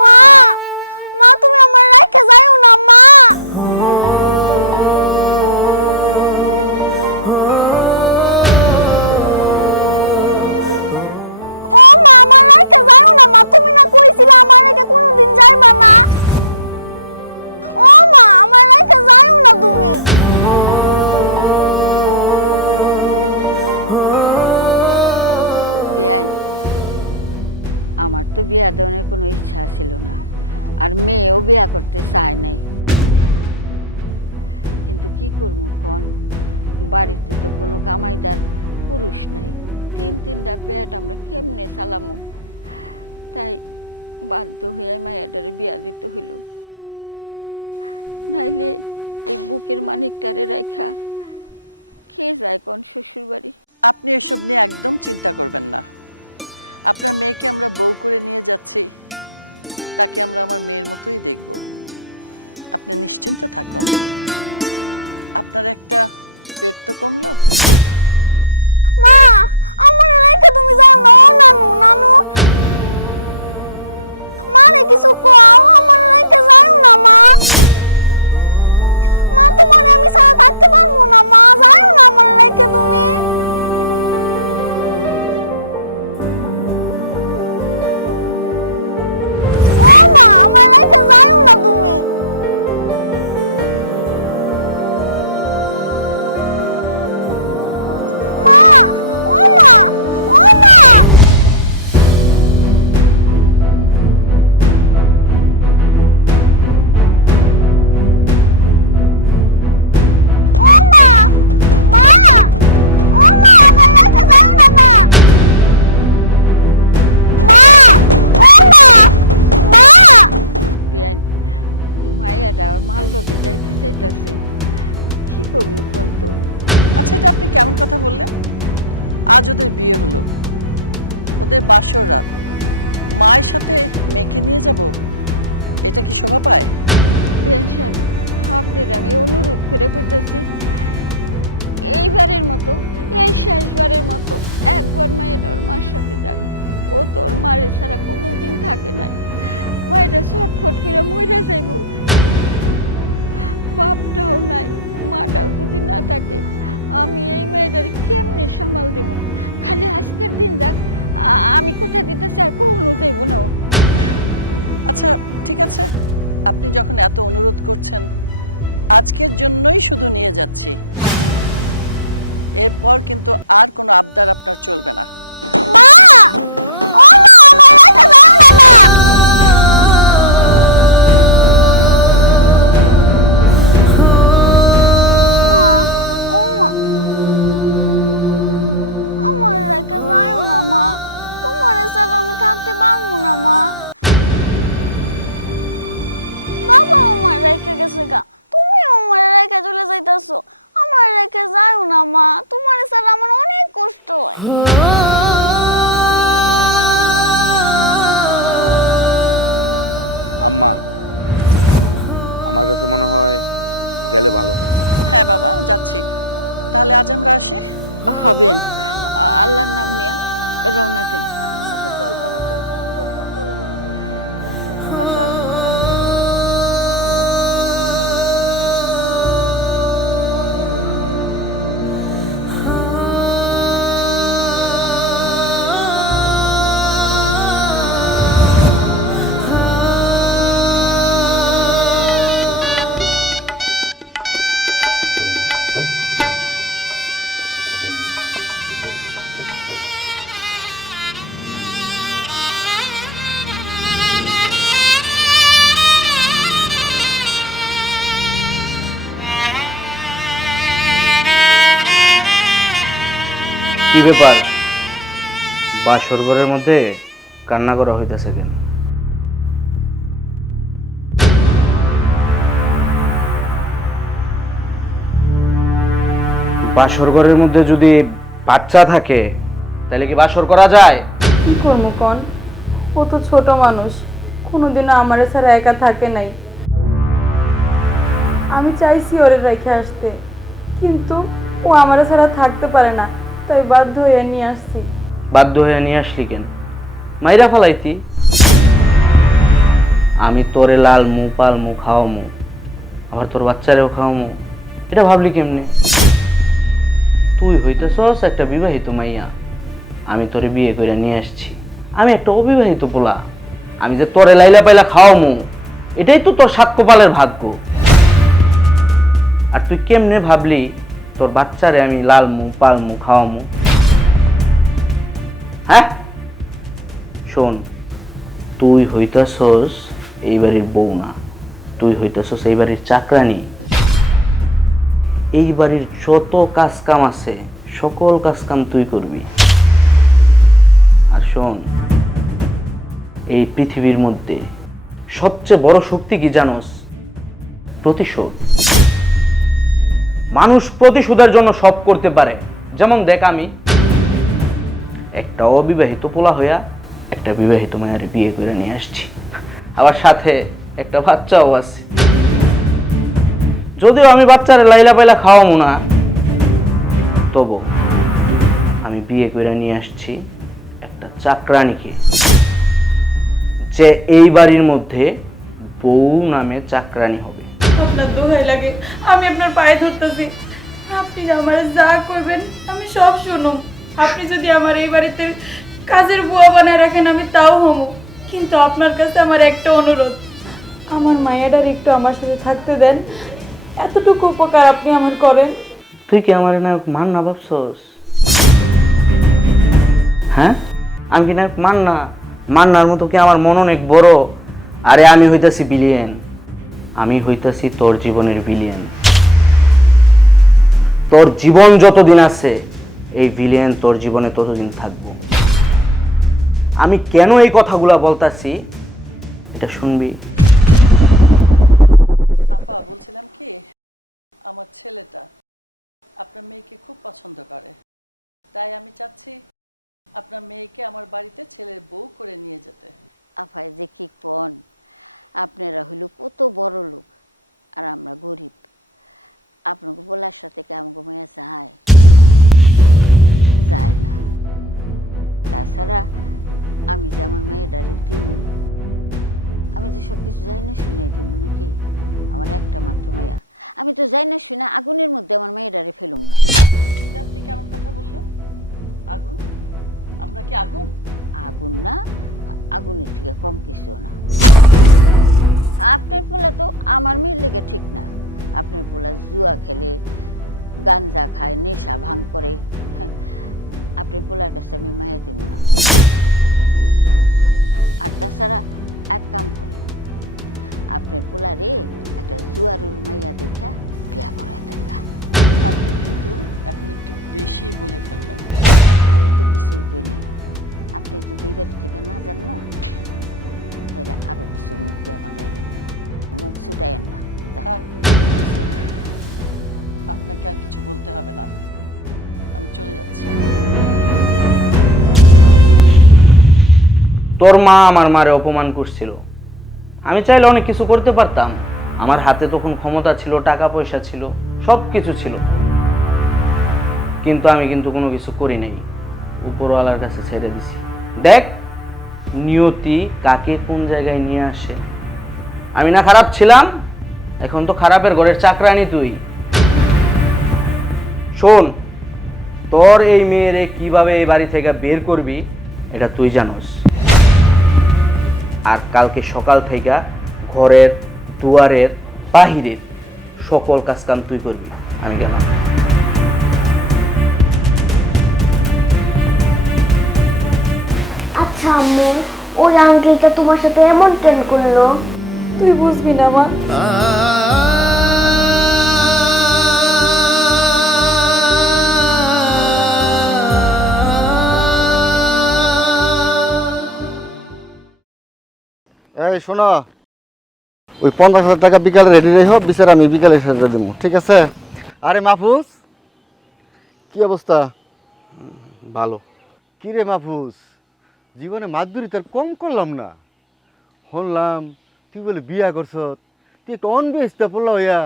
মা, মা তুমি আমার রাইখা যাও না মা। ও মা, আমার রাইখা যাও না মা, তুমি না কইছিলা আমার রাইখা কোনোদিন যাইবা না। ও মা, আমার রাইখা যাও না তুমি। বিয়াই, আমার তো বিয়া দেওয়ার কোনো ইচ্ছা ছিল না, আর মেয়েও বিয়া করতে চায় নাই, কিন্তু কি করবো কোন, বাড়িতে তো কোনো কামাইদার পুরুষ নাই, তিনটা পেট আমরা কেমনে চালামু, তাই বাধ্য হয়ে মায়াডারে বিয়া দিতে হইল। নাইলে এই বুকের মানিকটারে রাইখা খেয়ে যায় কোন শ্বশুর বাড়ি। আপনি এসব নিয়ে একদম চিন্তা করবেন না। আপনার মেয়েকে আমরা বউ করে নিয়ে যাচ্ছি, তাকে আমরা আমার মেয়ের মতোই দেখব। আপনি নিশ্চিন্ত থাকুন। আপনার একটা পেট তো কমলো। মা, আমার রাইখা তুমি যাও না। ও নানু, নানু মারে কিছু কও, আমার রাইখা যাও না মা। মা, তোমারে আমি ছাড়া থাকতে পারবো না মা, যাও না আমার রাইখা তুমি। ও মা, আমার রাইখা যাও না তুমি। মা, ও মা, ও মা। ও মা, মা, ও মা, আমার রাইখা যাও না মা। মা, ও মা, মা। বিয়াই, মায়াডা মাল লগে যাইতে চাইতেছে, কি করবো কোন তো। আচ্ছা, এটা আপনি কেমন কথা বললেন? আজ ওদের বিয়ে হলো, ওদের বাসর রাত, মায়ের সাথে মেয়েকে নিয়ে যাব, এটা কি শোভা পায়? বিয়াই সাহেব, আপনার আমি অনুরোধ করে কইতেছি, এইবারের মতো, এই শেষবারের মতো একবার মায়ের ওর মার সাথে যাক। ও তোর মারে ছাড়া কোনোদিন থাকে নাই, মায়েরা ছটফট করে মইরা যাইব, বাপটাও নাই, মাটাও যদি না থাকে, আমি এই মেয়েটার কেমনে সামাল দিব? খালি আজকের দিন যাক, আমি কোথা দিতেছি, আর কখনো যাইব না ও। আচ্ছা ঠিক আছে, আপনি যখন এত অনুরোধ করছেন, আজকের জন্যই শুধু নিয়ে যাচ্ছি, এরপর কিন্তু আর কোনো আবদার আপনার চলবে না। মা, ও মা, আমার রাইখা যাও না মা। মা, ও মা, আমার রাইখা যাও না মা, তোমার ছাড়া আমি থাকতে পারবো না মা। বাবা আমার রাইখা গেছে গা, তুমি আমার রাইখা চলে যাইতাছো, আমার রেখে যাও না মা, তোমার ছাড়া আমার অনেক কষ্ট হয়। আম্মা, আমার কাছে মনে হয় গেলে ভালো হয়। হ্যাঁ বাবা, যাচ্ছি, তাহলে আজ আমরা আসি। হবেন, আল্লাহর নাম নিয়া রওনা দেন। আচ্ছা চল বাবা, চল চলো চলো বাবা, আচ্ছা আসো। কি ব্যাপার, বাসর ঘরের মধ্যে কান্না করা হইতেছে কেন? বাসর ঘরের মধ্যে যদি বাচ্চা থাকে তাহলে কি বাসর করা যায়? কি করবো কন, ও তো ছোট মানুষ, কোনোদিনও আমার ছাড়া একা থাকে নাই। আমি চাইছি ওরে রেখে আসতে, কিন্তু ও আমার ছাড়া থাকতে পারে না, তাই বাধ্য হয়ে নিয়ে আসছি। বাধ্য হয়ে নিয়ে আসলি কেন? মাইরা ফালাইতি। আমি তোরে লাল মু পাল মু খাওয়ামু, আবার তোর বাচ্চারেও খাওয়ামু, এটা ভাবলি কেমনে? তুই হইতেছস একটা বিবাহিত মাইয়া, আমি তোরে বিয়ে করে নিয়ে আসছি। আমি একটা অবিবাহিত পোলা, আমি যে তোরে লাইলা পাইলা খাওয়ামু, এটাই তো তোর সাত কপালের ভাগ্য। আর তুই কেমনে ভাবলি তোর বাচ্চারে আমি লালমু পালমু খাওয়ামু? হ্যাঁ শোন, তুই হইতাছস এই বাড়ির বউ না, তুই হইতাছস এই বাড়ির চাকরানি। এই বাড়ির যত কাজ কাম আছে সকল কাজ কাম তুই করবি। আর শোন, এই পৃথিবীর মধ্যে সবচেয়ে বড় শক্তি কি জানোস? প্রতিশোধ। মানুষ প্রতিশোধের জন্য সব করতে পারে। যেমন দেখ, আমি একটা অবিবাহিত পোলা হইয়া একটা বিবাহিত মায়ের বিয়ে করে নিয়ে আসছি, আবার সাথে একটা বাচ্চাও আছে। যদিও আমি বাচ্চারে লাইলা পাইলা খাওয়ামু না, তবু আমি বিয়ে করে নিয়ে আসছি একটা চাকরানিকে, যে এই বাড়ির মধ্যে বউ নামে চাকরানি হবে। আপনার দোহাই লাগে, আমি আপনার পায়ে ধরতেছি, আপনি আমার যা করবেন আমি সব শুনুম। আপনি যদি আমার এই বাড়িতে কাজের বুয়া বানায় রাখেন আমি তাও হমু, কিন্তু আপনার কাছে আমার একটা অনুরোধ, আমার মায়েরার একটু আমার সাথে থাকতে দেন। এতটুকু উপকার আপনি আমার করেন। তুই কি আমার নায়ক মান না ভাবছস? হ্যাঁ, আমি কি নায়ক মান না? মান্নার মতো কি আমার মন অনেক বড়? আরে আমি হইতাছি বিলিয়ন, আমি হইতাছি তোর জীবনের বিলিয়ন। তোর জীবন যতদিন আছে এই বিলিয়ন তোর জীবনে ততদিন থাকবো। আমি কেন এই কথাগুলা বলতাছি এটা শুনবি। আপা বলছিলাম কি, আমার ছেলেটা আপনার মেয়েকে খুব পছন্দ করে, তাই আমি চাচ্ছি আপনার মেয়েকে আমার বাড়িতে ছেলের বউ করে নিয়ে যেতে। আফাই যে কি কন, আপনারা হইল কত বড় লোক আর আমরা গরিব। আপনাকে বলার সাথে কি আমাকে মেয়ে যায়? যায় না। তাছাড়া আমি যে আমার মেয়েটারে দিমু, আমি যে সব কিছু যাই না শুনে দিমু নাকি? আমার একটা মাত্র মাইয়া, আমি তো যাই না শুনে আগুনের মধ্যে আমার মেয়েটারে ফেলুম না। এটা আপনি কেমন কথা বললেন? আগুন? আমরা কি আগুন? আগুন না, আগুনের থেকে কম কিছু না। আপনার পোলা তো আমার মেয়ের লেগে ঠিক না। আপনার পোলা জুয়া খেলে, গাঞ্জা খায়, নেশা ভাঙ করে। হ্যাঁ, আপনার পোলার কাছে আমি মায়া দিব না। আর তাছাড়া এক কাম করে, আপনার পোলারে একটা জুয়ারুর মাইয়া দেখা বিয়া করাই দেন না। আপনি কিন্তু এখন একটু বেশি বলে ফেললেন। আমি তো কিছুই কই নাই। আপনি যদি এই বাড়ি থেকে না যান না, তাহলে আরো কিছু মুখ দিয়ে আমাদের মুখ ছুটাইয়েন না। থাক, আপনাকে আর কিছু বলতে হবে না, আমি চলে যাচ্ছি। তোর মা আমার মারে অপমান করছিল, আমি চাইলে অনেক কিছু করতে পারতাম। আমার হাতে তখন ক্ষমতা ছিল, টাকা পয়সা ছিল, সব কিছু ছিল, কিন্তু আমি কোনো কিছু করি নাই। উপরওয়ালার কাছে ছেড়ে দিছি। দেখ নিয়তি কাকে কোন জায়গায় নিয়ে আসে। আমি না খারাপ ছিলাম, এখন তো খারাপের ঘরের চাকরানি তুই। শোন, তোর এই মেয়েরে কিভাবে এই বাড়ি থেকে বের করবি এটা তুই জানোস। আর কালকে সকাল থেকে ঘরের, দুয়ারের, বাহিরের সকল কাজ কাম তুই করবি। আমি গেলাম। আচ্ছা আম্মু, ওই আঙ্কেলটা তোমার সাথে এমন কেন করলো? তুই বুঝবি না মা। এই শোনো, ওই 50,000 টাকা বিকালে রেডি রেখো, বিচার আমি বিকালে সেটা দেবো, ঠিক আছে? আরে মাহফুজ, কি অবস্থা? ভালো। কি রে মাহফুজ, জীবনে মাদুরি তোর কম করলাম না। শুনলাম তুই বলে বিয়া করছ, তুই একটা অনবিয়েস্তে পড়লো হইয়া,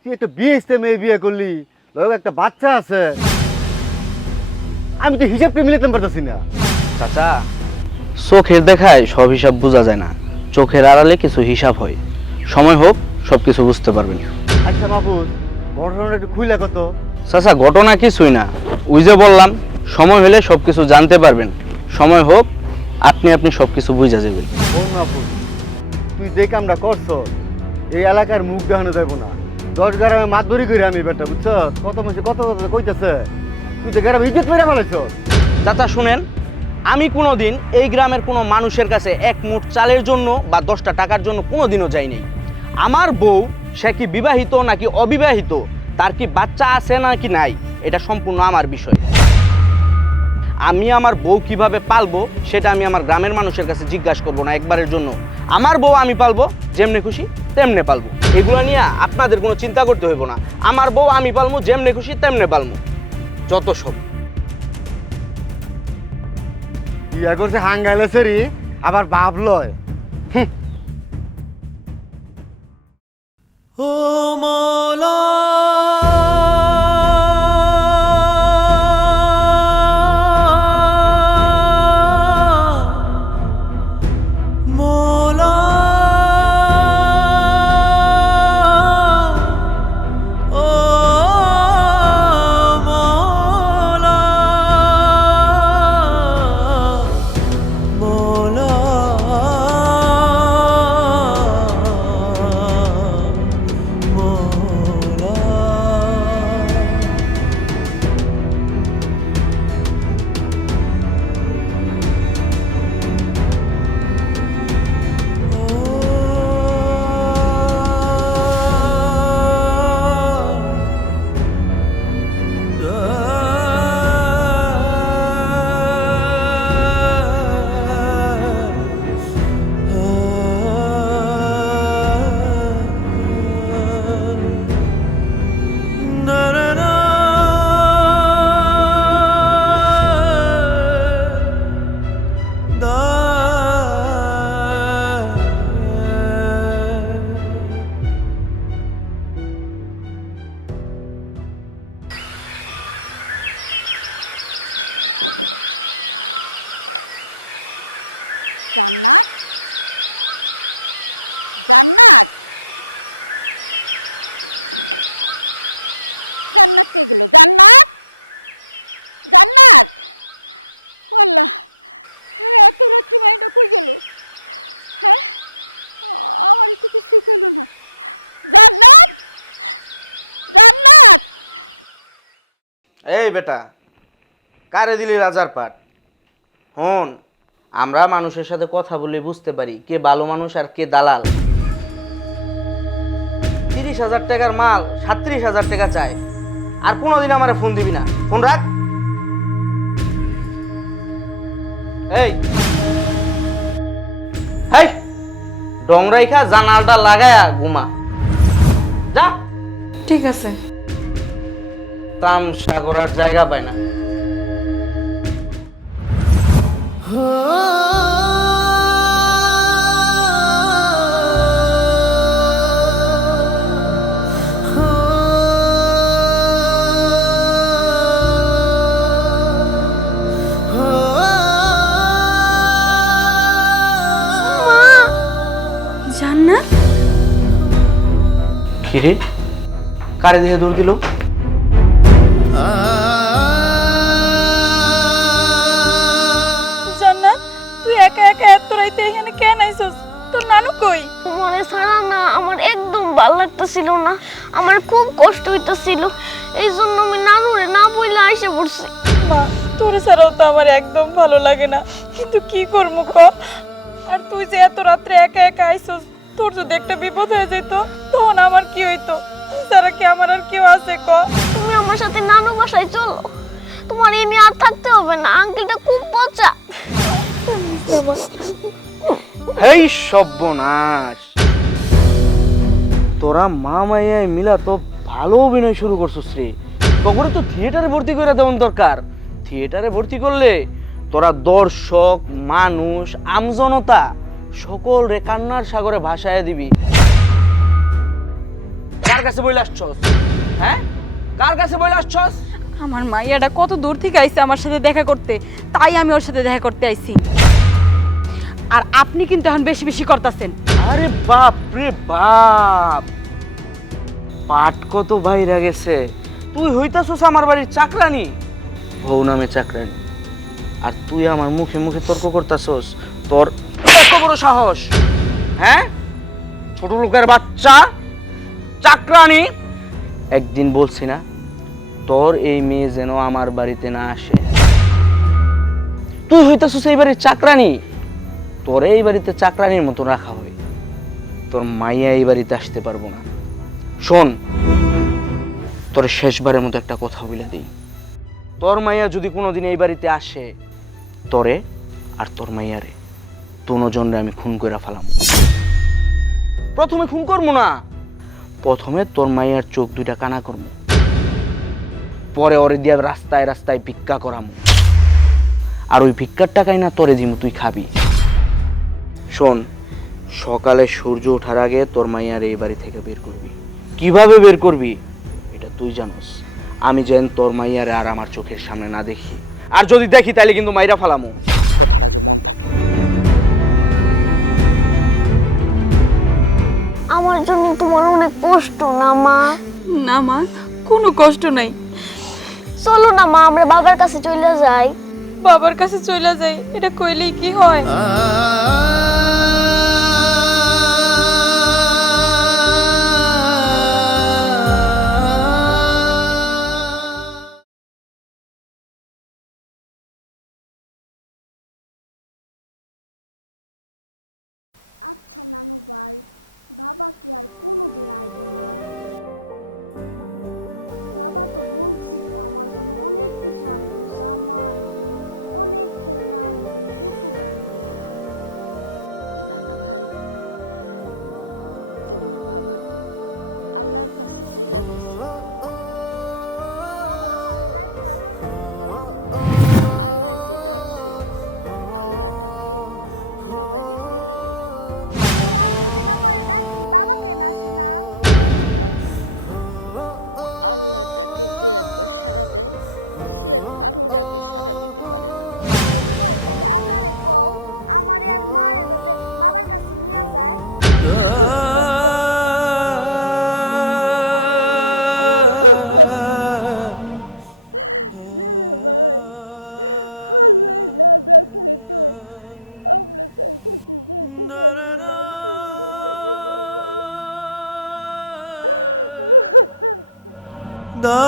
তুই একটা বিয়েস্তে মেয়ে বিয়ে করলি, লোক একটা বাচ্চা আছে। আমি তো হিসাবটা মিলাতে পারতেছি না। চাচা, চোখের দেখায় সব হিসাব বোঝা যায় না, চোখের আড়ালে কিছু হিসাব হয়, সময় হোক সব কিছু বুঝতে পারবেন। আচ্ছা মাহফুজ, ঘটনাটা একটু খুইলা কত। চাচা ঘটনা কিছুই না, ওই যে বললাম সময় হলে সব কিছু জানতে পারবেন, সময় হোক আপনি আপনি সব কিছু বুঝা যাবেন। ও মাহফুজ, তুই যে কামটা করছ এই এলাকার মুখ দেখানো যাবো না। 10 গ্রামে মাতবরি করে আমি বেটা, বুঝছ? কত মাসে কত কথা কইতেছে, তুই তো গ্রামে ইজ্জত মেরে ফেলেছ। চাচা শুনেন, আমি কোনোদিন এই গ্রামের কোনো মানুষের কাছে এক মুঠ চালের জন্য বা 10টা টাকার জন্য কোনোদিনও যাইনি। আমার বউ সে কি বিবাহিত নাকি অবিবাহিত, তার কি বাচ্চা আছে নাকি নাই, এটা সম্পূর্ণ আমার বিষয়। আমি আমার বউ কিভাবে পালবো সেটা আমি আমার গ্রামের মানুষের কাছে জিজ্ঞাসা করবো না একবারের জন্য। আমার বউ আমি পালবো, যেমনে খুশি তেমনে পালবো, এগুলো নিয়ে আপনাদের কোনো চিন্তা করতে হইব না। আমার বউ আমি পালবো, যেমনে খুশি তেমনে পালবো, যত সব। ইয়া করছে হাঙ্গাইলে সেরি, আবার বাপ লয়। ও মৌলা মৌলা ও মৌলা মৌলা জান্নাত, জান্নাত, জান্নাত কে গেল? জান্নাত, জান্নাত, আল্লাহ, এত রাত্রি মাইটা কই গেল? হ্যাঁ, আমার তো কিছুই কইল না। জান্নাত, জান্নাত। এই বেটা, কারে দিলি রাজার পাট? হন, আমরা মানুষের সাথে কথা বলে বুঝতে পারি কে ভালো মানুষ আর কে দালাল। 30,000 টাকার মাল 37,000 টাকা চায়, আর কোনোদিন আমারে ফোন দিবি না। ফোন রাখ। এই হেই, ডংরাইখা জানালটা লাগায়া ঘুমা যা। ঠিক আছে। তামসা করার জায়গা পায় না। জান্নাত, কিরে, কারে দিয়ে দৌড় দিল? জান্নাত, তুই একা একা এত রাইতে এখানে কেন আইছস? তোর নানু কই? মনে ছাড়া না আমার একদম ভালো লাগতেছিল না, আমার খুব কষ্ট হইতেছিল, এই জন্য আমি নানুরে না বইলে আইসা পড়ছি। মা, তোর ছাড়াও তো আমার একদম ভালো লাগে না, কিন্তু কি করবো ক? আর তুই যে এত রাত্রে একা একা আইছস, তোর যদি একটা বিপদ হয়ে যেত তখন আমার কি হইতো? তুই ছাড়া কি আমার আর কেউ আছে ক? তুমি আমার সাথে নানু বাসায় চলো, তোমার এই নিয়ে আর থাকতে হবে না, আঙ্কেলটা খুব পচা। এই সর্বনাশ, তোরা মা মাইয়াই মিলা তো ভালো অভিনয় শুরু করছিস রে। তখন তো থিয়েটারে ভর্তি করে দেওয়ার দরকার। থিয়েটারে ভর্তি করলে তোরা দর্শক, মানুষ, আমজনতা সকল রে কান্নার সাগরে ভাসায় দিবি। কার কাছে বইলে আসছস? হ্যাঁ, কার কাছে বইলে আসছস? আমার মাইয়াটা কত দূর থেকে আইছে আমার সাথে দেখা করতে, তাই আমি ওর সাথে দেখা করতে আইছি। আর আপনি কিন্তু এখন বেশি বেশি করতেছেন। আরে বাপ রে বাপ, পাট কত বাইরে গেছে। তুই হইতাছস আমার বাড়ির চাকরানি, বউ নামে চাকরানি, আর তুই আমার মুখে মুখে তর্ক করতাছস। তোর এত বড় সাহস? হ্যাঁ, ছোট লোকের বাচ্চা, চাকরানি। একদিন বলছি না তোর এই মেয়ে যেন আমার বাড়িতে না আসে। তুই হইতাছস এই বাড়ির চাকরানি, তোর এই বাড়িতে চাকরানির মতো রাখা হয়। তোর মাইয়া এই বাড়িতে আসতে পারবো না। শোন, তোর শেষবারের মতো একটা কথা বলে দিই, তোর মাইয়া যদি কোনোদিন এই বাড়িতে আসে, তোরে আর তোর মাইয়ারে দুজনরে আমি খুন করে ফেলাম। প্রথমে খুন করবো না, প্রথমে তোর মাইয়ার চোখ দুইটা কানা করবো, পরে ওরে দিয়া রাস্তায় রাস্তায় ভিক্ষা করামু, আর ওই ভিক্ষার টাকাই না তোরে দিমু, তুই খাবি। শোন, সকালে সূর্য ওঠার আগে তোর মাইয়ার এই বাড়ি থেকে বের করবি। কিভাবে বের করবি এটা তুই জানোস। আমি যেন তোর মাইয়ারে আর আমার চোখের সামনে না দেখি, আর যদি দেখি তাহলে কিন্তু মাইরা ফালামু। কথাটা যে মন থাকে। আমার জন্য তোমার অনেক কষ্ট না মা? না মা, কোনো কষ্ট নাই। চলো না মা, আমরা বাবার কাছে চলে যাই। বাবার কাছে চলে যাই, এটা কইলেই কি হয়? আচ্ছা নানু ভাই, বাবা কি আর কোনোদিন আইবো না? বাবা তো বলছিল আমার জন্য অনেক কিছু আনবো, জামা আনবো, অনেক খেলনা আনবো, পুতুল আনবো। না না ভাই, তোমার বাবা তো আল্লাহর কাছে চলে গেছে। বাবা আমার রাইতে আল্লাহর কাছে কেন দিল? আল্লাহ যে ডাকছে, আল্লাহটাকে সবাই চলে যেতে হয়। তাহলে আমি যে বাবারে ডাকি, বাবা কেন আসে না? ভাই, আল্লাহটাকে যে একবার সাড়া দেয়, সে আর কারো ডাকে সাড়া দিতে পারে না। নানু ভাই, তাহলে আল্লাহরে কও আমারে আর মারে যাতে বাবার কাছে নিয়ে যায়। ভাই, আল্লাহ না ডাকলে তো আমরা তার কাছে যেতে পারবো না, যেতে পারবো না।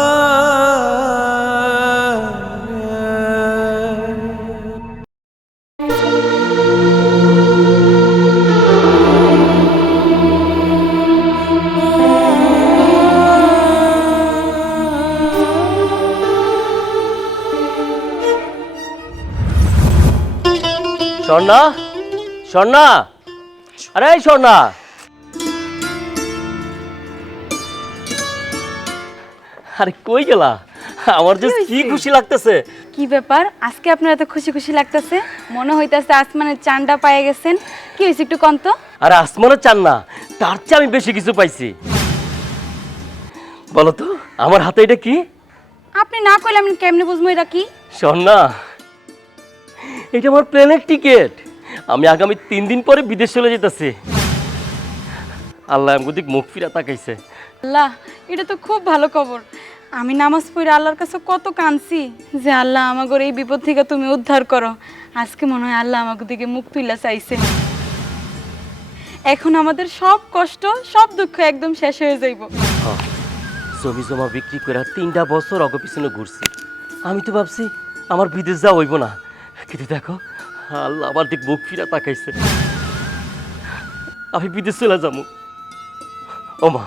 স্বর্ণা, স্বর্ণা, আরে এই স্বর্ণা, আরে কই গেলা? আমার যে কি খুশি লাগতেছে। কি ব্যাপার, আজকে আপনার এত খুশি খুশি লাগতেছে? মনে হইতাছে আসমানের চাঁদটা পেয়ে গেছেন। কি হয়েছে একটু কন্ত? আরে আসমানের চান না, তার চেয়ে আমি বেশি কিছু পাইছি। বলো তো আমার হাতে এটা কি? আপনি না কইলে আমি কেমনে বুঝবো এটা কি? স্বর্ণা, এটা আমার প্লেনের টিকিট। আমি আগামী 3 দিন পরে বিদেশ চলে যেতেছি। আল্লাহ আমাকে মুখ ফিরা তাকাইছে। আল্লাহ, এটা তো খুব ভালো খবর। আমি নামাজ পড়ে আল্লাহর কাছে কত কাঁদছি যে আল্লাহ আমাকে এই বিপদ থেকে তুমি উদ্ধার করো। আজকে মনে হয় আল্লাহ আমাকে দিকে মুখ তুইলা চাইছে। এখন আমাদের সব কষ্ট, সব দুঃখ একদম শেষ হয়ে যাইব। জমি জমা বিক্রি করে 3টা বছর অগ পিছনে ঘুরছি। আমি তো ভাবছি আমার বিদেশ যাওয়া হইব না, কিন্তু দেখো আল্লাহ আমার দিক মুখ ফিরা তাকাইছে। আমি বিদেশ চলে যাবো। ও মা,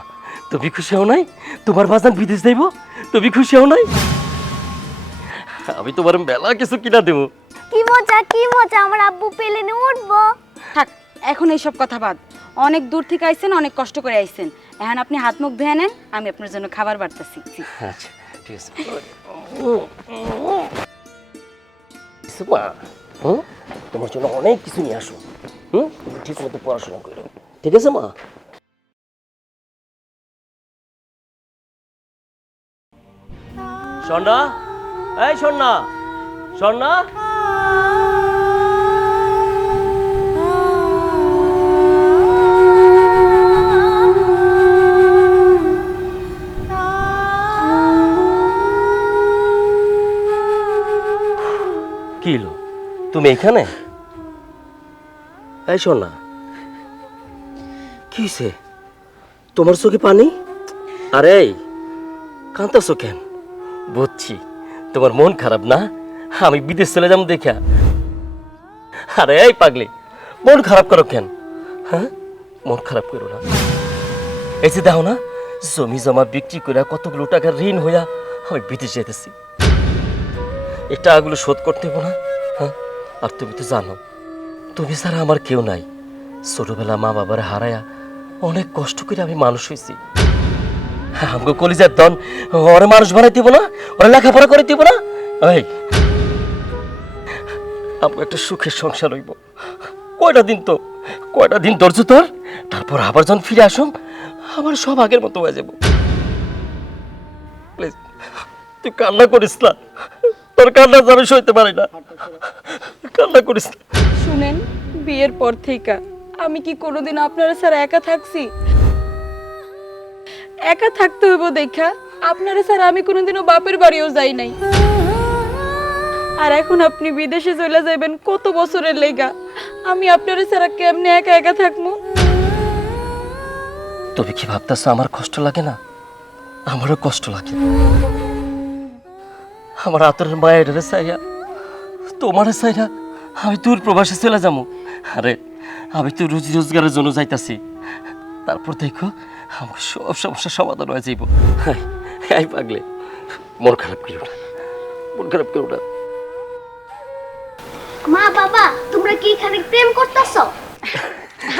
তুমি খুশি হও নাই? তোমার বাজান বিদেশ যাইব, তুমি খুশি হও নাই? আমি তোমার মেলা কিছু কিনা দেবো। কি মজা, আমার আব্বু প্লেনে উঠবো। থাক, এখন এইসব কথা বাদ। অনেক দূর থেকে আইছেন, অনেক কষ্ট করে আইছেন। এখন আপনি হাত মুখ ধুয়ে নেন, আমি আপনার জন্য খাবার বাড়তেছি। আচ্ছা ঠিক আছে। মা, তোমার জন্য অনেক কিছু নিয়ে আসো। ঠিক মতো পড়াশোনা করো, ঠিক আছে মা? স্বর্ণা, এই স্বর্ণা, স্বর্ণা, তুমি এখানে? এই শোন না, কি হয়েছে? তোমার চোখে পানি? আরে কাঁদতেছো কেন? বুঝছি তোমার মন খারাপ না, আমি বিদেশ চলে যাবো দেখা। আরে এই পাগলি, মন খারাপ করো কেন? হ্যাঁ, মন খারাপ করো না। এই যে দেখো না, জমি জমা বিক্রি করে কতগুলো টাকা ঋণ হইয়া আমি বিদেশ যেতেছি। এই টাকাগুলো শোধ করতে হবো না? হ্যাঁ, আর তুমি তো জানো তুমি ছাড়া আমার কেউ নাই। ছোটবেলা মা বাবার হারায়া অনেক কষ্ট করে আমি মানুষ হয়েছি। আমাকে কলিজার দন ওরা মানুষ বানাই দিব না? ওরা লেখাপড়া করে দিব না? ওই আমাকে একটা সুখের সংসার হইব। কয়টা দিন ধৈর্য তোর, তারপর আবার যখন ফিরে আসুম আমার সব আগের মতো হয়ে যাব। প্লিজ তুই কান্না করিস না, তোর কান্না আমি সইতে পারি না, কান্না করিস না। শুনেন, বিয়ের পর থেকে আমি কি কোনোদিন আপনারা স্যার একা থাকছি? একা থাকতে হইব দেখা আপনারা স্যার আমি কোনোদিনও বাপের বাড়িও যাই নাই। আর এখন আপনি বিদেশে চলে যাবেন কত বছরের লেগা, আমি আপনারা স্যার কেমনে একা একা থাকবো? তুমি কি ভাবতেছ আমার কষ্ট লাগে না? আমারও কষ্ট লাগে। আমার আতরের মায়ের চাইয়া তোমার চাইয়া আমি দূর প্রবাসে চলে যাবো। আরে আমি তো রুজি রোজগারের জন্য যাইতাছি, তারপর দেখো আমার সব সমস্যার সমাধান হয়ে যাইব। এই পাগলে, মন খারাপ করো না, মন খারাপ করো না। মা বাবা তোমরা কি এখানে প্রেম করতেছো?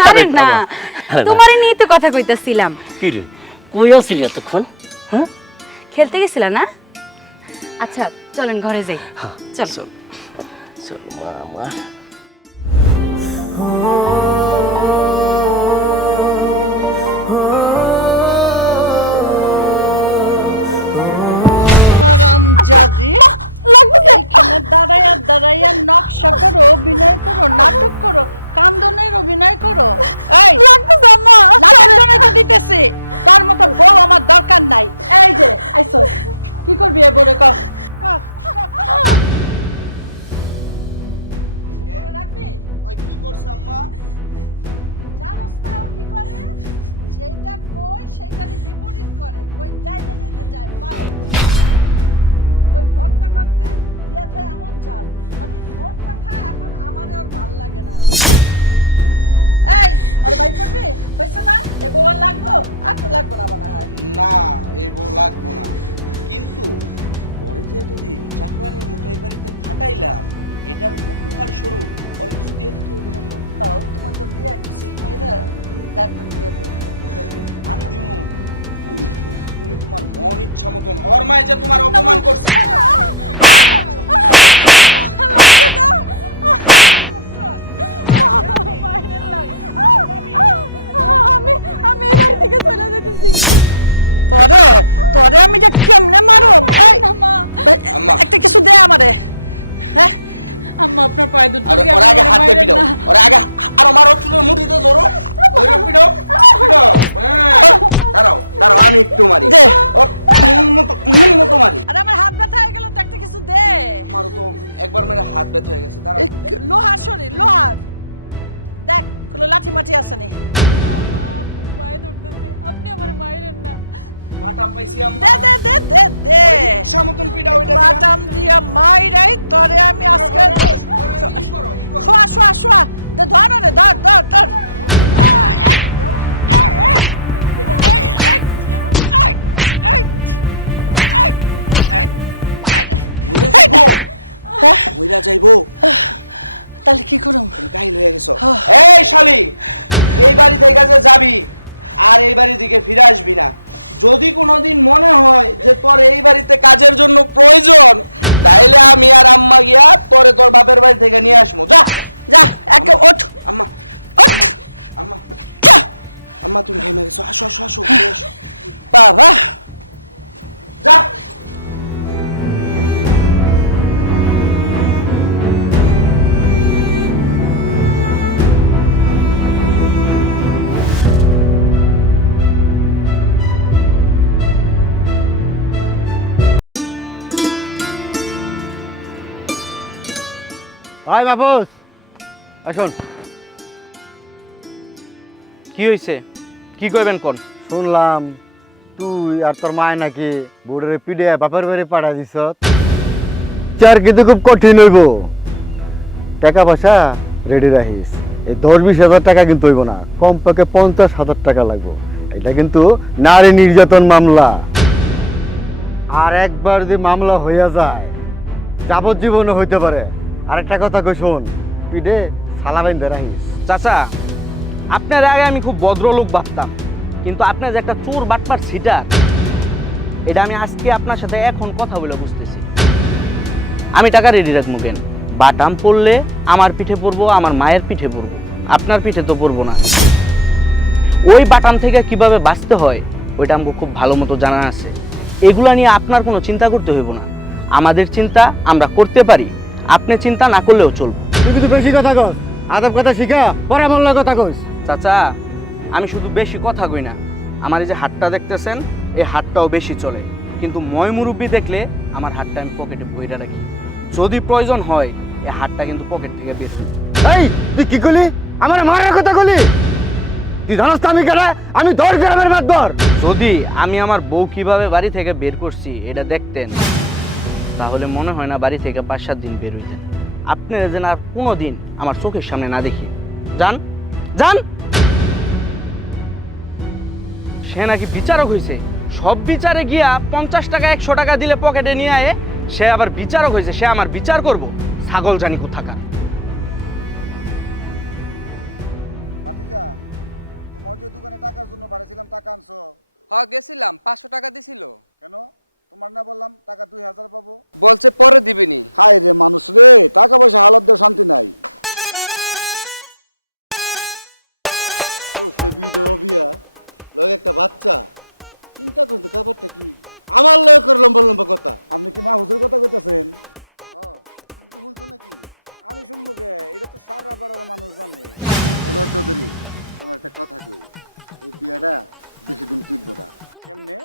আরে না, তোমারই নিয়ে তো কথা কইতাছিলাম। কি রে, কই আসলি এতক্ষণ? হ্যাঁ, খেলতে গেছিলা না? আচ্ছা চলেন ঘরে যাই। চল চল চল মা আমার। জাদি এখানে দাঁড়াইয়া দাঁড়াইয়া নকশা করো, অভিনয় করো, নাটক করো, কান্দনের অভিনয় করো। এই লাগার জন্য তো দিতেছি, তোর মতো বউ আমার দরকার নাই। এই যে আইসো, কি করবি এ বলে ক? কি করছ আম্মা? জানোস না ও কি করে? যেটা কই সেটারই বিপরীত করে। কই যাইতে যাইতে যায় পায়ে, ওই ভর্তা করতে দিয়া থাকে এমন জাল, মানে মোট কথা এখন আমারে আর ভাল লাগে না। এই আর ভাই করবি হইছে না? এ বউ আর লাগবো? আর তো লাগবো না মনে হয়। না এই বউ লাগবো না, কিন্তু পরে যে এতদিন চাকরানির মতো এই বাড়িতে খাটাইলাম, এটার উপহার স্বরূপ পরে কিছু দিয়ে দিতে হবে না। তাও তোমার জন্য দিয়ে একটু সিল মাইরা ডাক্তার দিয়ে দে। কি করবে? আমি দিমু, তুমি তোমার মন ইচ্ছা মতন। ওর মায়ে যে তোমার অপমান করছে, আমি এই বাড়ি থেকে চলে যেতেছি। তোরে তোরে আমি যে কেমনে মারো? এই আম্মা একটা কিছু দে আমারে। হ্যাঁ আম্মা আপনার পায়ে দুটো আর ওর আগে হাত দিয়ে পিটাও, ওর আগে আর আমার চুলের মুঠিতে ধরো, ধরে পিটাও পিটাও। হ্যাঁ দাঁড়াও দাঁড়াও, আমি একটু মারি। দে। ওর মন মতো মারি। আরে আমার হাত ব্যথা হয়ে গেল, তো একটা কিছু দে। আমারও তো একবার মেরে হাত ব্যথা হয়ে গেছে। দাঁড়াও, লোহার শরীর, লোহার। দেখ কোনো লাঠি মাটি আছে নি? পায়ে ধরতেছি, আপনি আমার মায়ের না। বাটাম পাইছি আম্মা। দে দে দে দে দে। ইচ্ছা মতন পিটাও এটা দিয়া। বাটাম দিয়া মাইরাই তোরে আমি আজকে। শোয়া শোয়া শোয়া, দে ধর রে, ধর ধর ধর। মইরা যাইবো। তাহলে কি করুম? তুমি কাহিল হয়ে গেছো। এই শালি, এই বাড়ি থেকে যে যাবি আর এই বাড়ির দিকে ফিরে আসবি না। যদি কোনোদিন মনে হয় যে তোর এই বাড়িতে কাজের জন্য প্রয়োজন, তাইলে আমি আর আম্মা গিয়া তোরে তোর বাপের বাড়ি থেকে নিয়ে আসবো। যা যা একে ওঠ। আম্মা, ওঠ। আম্মা, যা। আম্মা তুমি ঘেমে গেছো। আসো আসো আসো, ঘরে আসো। বাবা যা। হাই মাহফুজ, আসুন। কি হয়েছে? কি কইবেন কোন? শুনলাম তুই আর তোর মায় নাকি বোর্ডের পিডে বাপের বাড়ি পাঠা দিছ। চার কিন্তু খুব কঠিন হইব। টাকা পয়সা রেডি রাখিস। এই 10-20 হাজার টাকা কিন্তু হইব না, কমপক্ষে 50,000 টাকা লাগবে। এটা কিন্তু নারী নির্যাতন মামলা, আর একবার যদি মামলা হইয়া যায় যাবজ্জীবনও হইতে পারে। আরেকটা কথা কই শোন, পিডে সালা বাইন্ধে রাখিস। চাচা, আপনার আগে আমি খুব ভদ্রলোক ভাবতাম, কিন্তু আপনার যে একটা চোর বাটপার ছিটার, এটা আমি আজকে আপনার সাথে এখন কথা বলে বুঝতেছি। আমি টাকা রেডি রাখবো কেন? বাটাম পড়লে আমার পিঠে পড়বো, আমার মায়ের পিঠে পড়বো, আপনার পিঠে তো পড়বো না। ওই বাটাম থেকে কিভাবে বাঁচতে হয় ওইটা আমাকে খুব ভালো মতো জানা আছে। এগুলা নিয়ে আপনার কোনো চিন্তা করতে হইব না। আমাদের চিন্তা আমরা করতে পারি, আপনি চিন্তা না করলেও চলবে। তুই কিন্তু বেশি কথা কস, আদব কথা শিখা পরে মোল্লা কথা কইস। চাচা, আমি শুধু বেশি কথা কই না, আমার এই যে হাতটা দেখতেছেন এই হাতটাও বেশি চলে, কিন্তু ময় মুরব্বি দেখলে আমার হাতটা আমি পকেটে বইরা রাখি। যদি প্রয়োজন হয় এই হাতটা কিন্তু পকেট থেকে বের করি। এই তুই কি করলি? আমার মায়ের কথা কলি? তুই জানাস তো আমি কেনা? আমি 10 গ্রামের মাতবর। যদি আমি আমার বউ কিভাবে বাড়ি থেকে বের করছি এটা দেখতেন, তাহলে মনে হয় না বাড়ি থেকে 5-7 দিন বের হইতেন। আপনারা যেন আর কোনো দিন আমার চোখের সামনে না দেখি। যান যান। সে নাকি বিচারক হয়েছে, সব বিচারে গিয়া 50 টাকা 100 টাকা দিলে পকেটে নিয়ে আয়ে সে আবার বিচারক হয়েছে, সে আমার বিচার করব। ছাগল জানি কোথাকার। ভাতিজা, তোমার যে দোকানে টাকার জন্য পাঠাইছিলাম, টাকা আনছো? হ্যাঁ গেছিলাম, 500 টাকা দিছিল। কেন? তোমার না বললাম টাকা 2000 পাবো? বলছে পরে দিবেনি। হাই রে মানুষ রে, টাকা পয়সা হালাত দেওয়া শান্তি নাই। ও সে বিধবা বিয়া, লগে একটা বাচ্চা, চিন্তা করতে ব্যাপারটা কি? আমার লগে করে লম্বা লম্বা কথা। আপনি কি মা হুজুর কথা কইতাছেন? হ্যাঁ, কিন্তু শুনছো নাকি? আমি শুনবো কে? এটা তো সারা পাড়ার মানুষ জানে। অনুর চৌধুরী, আমার একটা কথা কই, এই বিয়াটা বেশি দিন টিকবো না। কেমনে?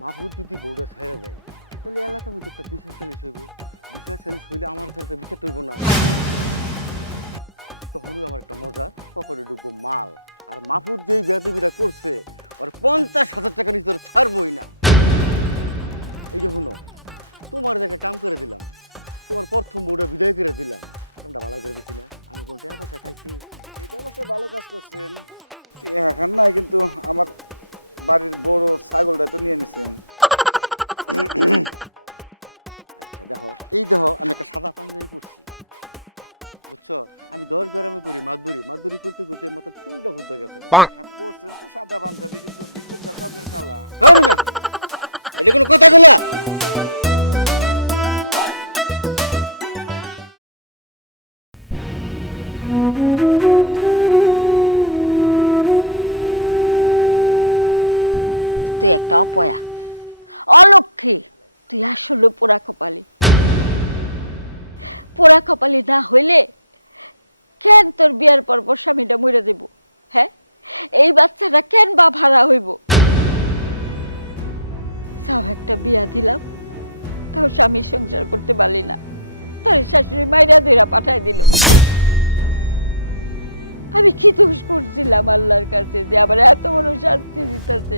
মাহফুজ যদি বউটা ছেড়ে দেয় তাহলে এলাকার মধ্যে একটা বিচার চালিশ হইব। বিচার চালিশ হইলে আমার ছেড়ে বিচার হইব না। তখনই আমার একটা মজা, পকেটে ঢুকবো মাল। আর মাহফুজ যেই বেয়াদবিটা করছে ওর 50,000 টাকা নিচে ছাড়বই না। এই যে শুনো, তোমার একটা কাম করে দিলাম, তোমার প্রথম বউটা বিদায় করে দিলাম, কামটা ভালো করে দিচ্ছি না? আমি কোনো টাকা পয়সা খাইছি? এটা অবশ্যই ভালো কাজ করছেন। এখন নাই, কিন্তু আমার বাড়ির বড় ছাগলটা তো নিয়ে নিছেন। আচ্ছা দেখো, এই দেখো আমি একটা সাদা পাঞ্জাবি পরছি, বুঝছো? আমি 10 গ্রামে করি মাতবুরি করতে করতে মাথা চুলটা ফুটে গেছে। পরছেন তো সাদা পাঞ্জাবি, কিন্তু ভিতরটা তো আপনার কালা। এটা কোনো কথা বলা? তুই একটা অপয়া, অলক্ষী। তুই আসলে পোড়া কপালি। পোড়া কপালি না হইলে কেন তোর বিয়ার পর স্বামীটা মরে দেব? হ্যাঁ, এই বাচ্চাটা কেন বা ভাড়া হইব? তাও একটা বিয়া দিলাম, তাও স্বামীর সংসার করতে পারলি না, তোর শাশুড়ি মাইরা ধইরা পাঠায় দিল। আমি কি দোষ করছিলাম আল্লাহর কাছে যে আবার এত বড় শাস্তি দিতেছে?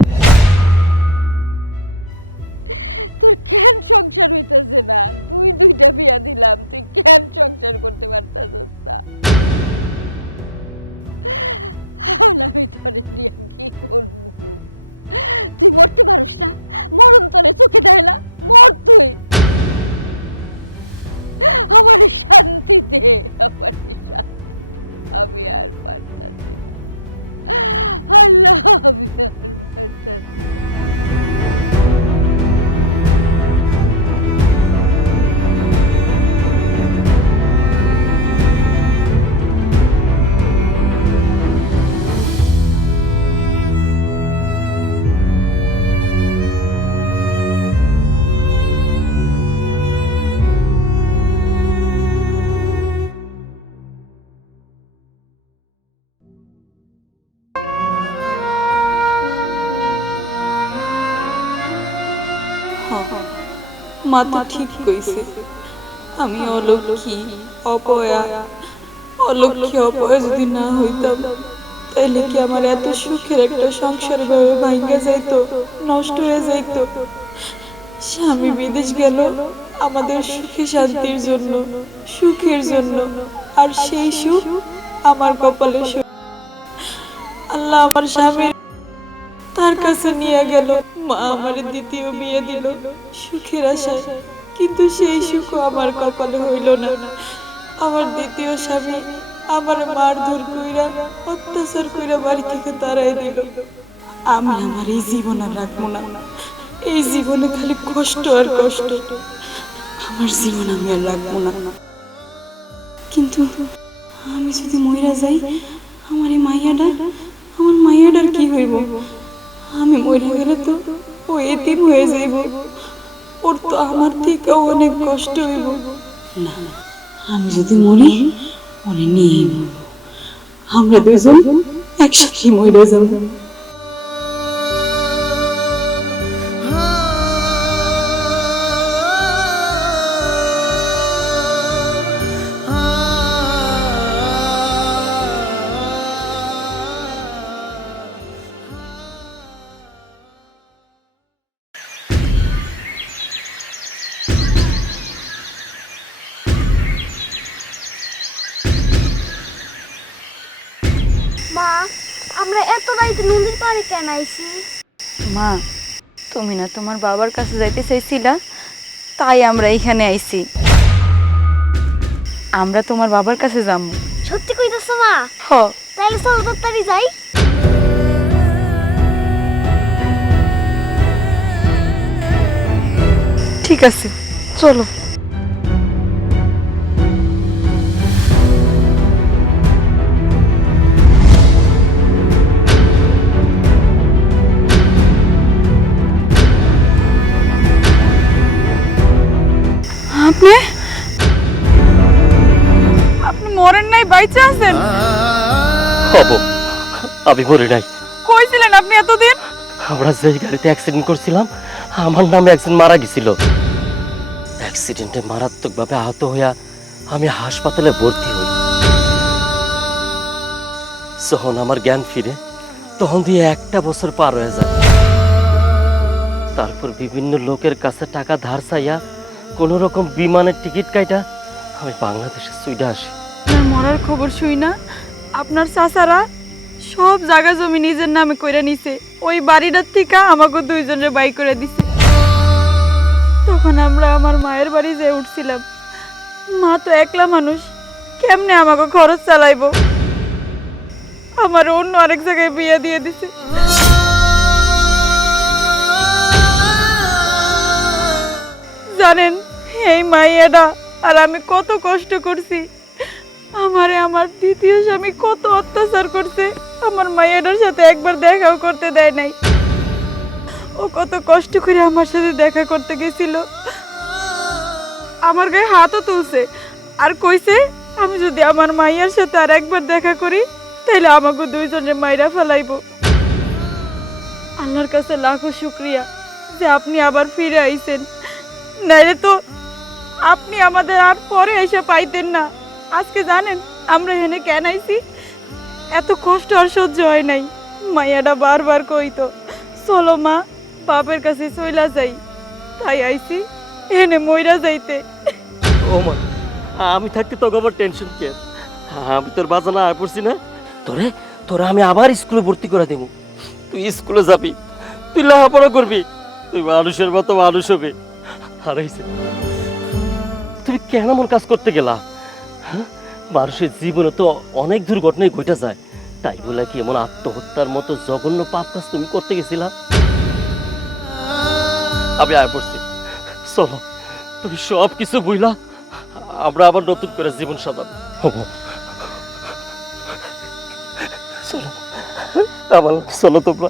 তোর কেন সংসার হইতেছে না? দুইটা বিয়া দিলাম, তুই কেন সংসার করতে পারতাছিস না? আমি তোরে নিয়ে কি করবো? তুই মরতে পারস না? মরণ তোরে চোখে দেয় না? মর তুই, আমার শান্তি দে, আমার শান্তি। আমি আর পারতাছি না আল্লাহ, আমি আর পারতাছি না। মা তো ঠিক কইছে, আমি অলক্ষী অপয়া যদি না হইতাম তাইলে কি আমার এত সুখের একটা সংসার ভাবে ভাঙ্গা যাইতো, নষ্ট হয়ে যাইতো। স্বামী বিদেশ গেল আমাদের সুখে শান্তির জন্য, সুখের জন্য, আর সেই সুখ আমার কপালে আল্লাহ আমার স্বামী তার কাছে নিয়ে গেল। মা আমার দ্বিতীয় বিয়ে দিল সুখের আশায়, কিন্তু সেই সুখ আমার কপালে হইল না। আমার দ্বিতীয় স্বামী আমার মারধর কইরা অত্যাচার কইরা বাড়ি থেকে তাড়াই দিল। আমি আমার এই জীবন আর রাখবো না, এই জীবনে খালি কষ্ট আর কষ্ট। আমার জীবন আমি আর রাখবো না। কিন্তু আমি যদি মইরা যাই, আমার এই আমার মাইয়াটার কি হইব? আমি মরে গেলে তো ও এতিম হয়ে যাইব, ওর তো আমার থেকেও অনেক কষ্ট হইব। না, আমি যদি মরি ওরে নিয়ে মরব, আমরা দুজন একসাথে মরে যাব। মা, আমরা এত রাইতে নদীর পাড়ে কেন আইছি? মা, তুমি না তোমার বাবার কাছে যাইতে চাইছিলা, তাই আমরা এখানে আইছি। আমরা তোমার বাবার কাছে যাবো। সত্যি কইতাছ মা? হ। তাহলে চলো তাড়াতাড়ি যাই। ঠিক আছে, চলো। আপনি মরেন নাই, বাইচে আছেন? হবো, আমি মরি নাই। কইছিলেন আপনি এতদিন? আমরা যে গাড়িতে অ্যাক্সিডেন্ট করছিলাম, আমার নামে একজন মারা গেছিল। অ্যাক্সিডেন্টে মারাত্মকভাবে আহত হইয়া আমি হাসপাতালে ভর্তি হই। যখন আমার জ্ঞান ফিরে, তখন দিয়ে 1টা বছর পার হয়ে যায়। তারপর বিভিন্ন লোকের কাছে টাকা ধার চাইয়া কোনো রকম বিমানের টিকিট কাইটা আমি বাংলাদেশে চইলা আসি। মরার খবর শুই না আপনার চাচারা সব জায়গা জমি নিজের নামে কইরা নিছে, ওই বাড়িটার থেকে আমাকে দুইজনের বাই করে দিছে। তখন আমরা আমার মায়ের বাড়ি যেয়ে উঠছিলাম। মা তো একলা মানুষ, কেমনে আমাকে খরচ চালাইবো? আমার অন্য আরেক জায়গায় বিয়ে দিয়ে দিছে। জানেন এই মাইয়াটা আর আমি কত কষ্ট করছি। আমারে আমার দ্বিতীয় স্বামী কত অত্যাচার করছে, আমার মাইয়াটার সাথে একবার দেখাও করতে দেয় নাই। ও কত কষ্ট করে আমার সাথে দেখা করতে গেছিল, আমার গায়ে হাতও তুলছে আর কইছে আমি যদি আমার মাইয়ার সাথে আর একবার দেখা করি তাহলে আমাকে দুইজনের মাইরা ফেলাইবো। আল্লাহর কাছে লাখো শুকরিয়া যে আপনি আবার ফিরে আইছেন, নাইলে তো আপনি আমাদের আর পরে এসে পাইতেন না। আজকে জানেন আমরা এখানে কেন আইছি? এত কষ্ট আর সহ্য হয় নাই। মাইয়াটা বারবার কইতো চলো মা বাপের কাছে চইলা যাই, তাই আইছি এনে মইরা যাইতে। ও মা, আমি থাকতে তো আবার টেনশন কে? আমি তোর বাজানা আয় পড়ছি না, তোরা আমি আবার স্কুলে ভর্তি করে দেবো। তুই স্কুলে যাবি, তুই লেখাপড়া করবি, তুই মানুষের মতো মানুষ হবে। হারাইছে তুমি কেন এমন কাজ করতে গেলা? মানুষের জীবনে তো অনেক দুর্ঘটনাই ঘটে যায়, তাই বলে কি এমন আত্মহত্যার মতো জঘন্য পাপ কাজ তুমি করতে গেছিলা? আমি আয় পড়ছি, চলো তুমি সব কিছু বুঝলা, আমরা আবার নতুন করে জীবন সাজাবো। চলো আমার, চলো তোমরা।